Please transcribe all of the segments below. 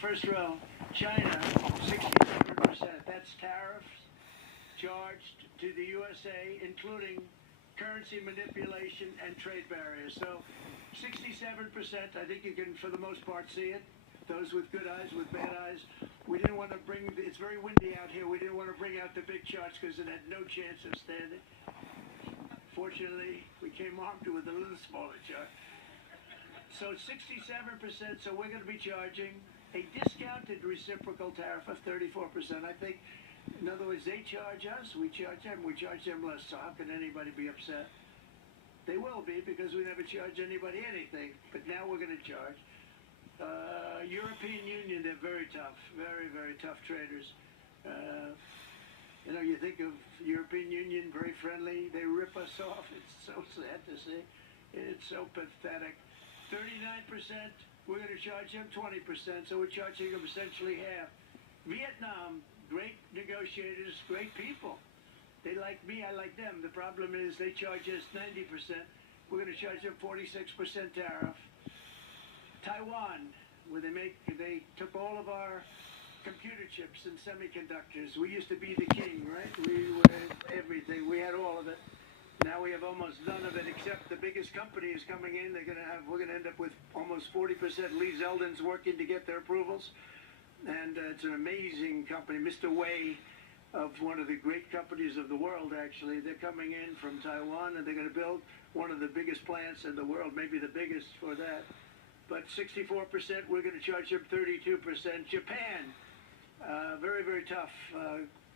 first row. China, 67%. That's tariffs charged to the USA, including currency manipulation and trade barriers. So 67%, I think you can, for the most part, see it. Those with good eyes, with bad eyes. We didn't want to bring, it's very windy out here, we didn't want to bring out the big charts because it had no chance of standing. Fortunately, we came armed with a little smaller chart. So 67%, so we're going to be charging a discounted reciprocal tariff of 34%. I think, in other words, they charge us, we charge them less. So how can anybody be upset? They will be, because we never charge anybody anything. But now we're going to charge. European Union, they're very tough, very, very tough traders. You know, you think of European Union, very friendly. They rip us off. It's so sad to see. It's so pathetic. 39%, we're going to charge them 20%, so we're charging them essentially half. Vietnam, great negotiators, great people. They like me, I like them. The problem is they charge us 90%. We're going to charge them 46% tariff. Taiwan, where they took all of our computer chips and semiconductors. We used to be the king, right? We were everything. We had all of it. Now we have almost none of it, except the biggest company is coming in. We're going to end up with almost 40%. Lee Zeldin's working to get their approvals. And it's an amazing company. Mr. Wei, of one of the great companies of the world, actually. They're coming in from Taiwan, and they're going to build one of the biggest plants in the world, maybe the biggest for that. But 64%, we're going to charge them 32%. Japan, very, very tough.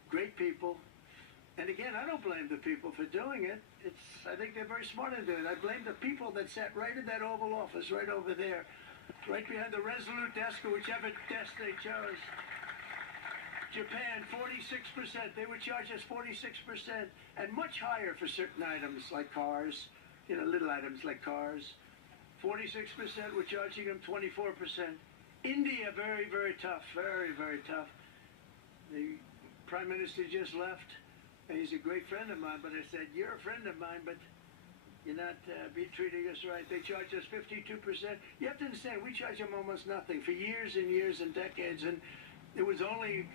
Great people. And again, I don't blame the people for doing it. I think they're very smart in doing it. I blame the people that sat right in that Oval Office, right over there, right behind the Resolute desk or whichever desk they chose. Japan, 46%. They would charge us 46%, and much higher for certain items like cars, you know, little items like cars. 46%, we're charging them 24%. India, very, very tough, very, very tough. The Prime Minister just left. And he's a great friend of mine, but I said, you're a friend of mine, but you're not treating us right. They charge us 52%. You have to understand, we charge them almost nothing for years and years and decades. And it was only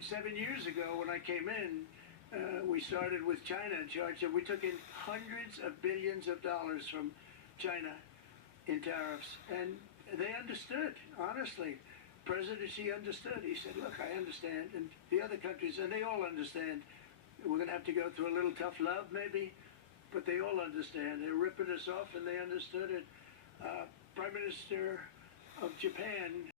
7 years ago when I came in, we started with China and charged them. We took in hundreds of billions of dollars from China in tariffs. And they understood, honestly. President Xi understood. He said, look, I understand. And the other countries, and they all understand. We're going to have to go through a little tough love, maybe, but they all understand. They're ripping us off, and they understood it. Prime Minister of Japan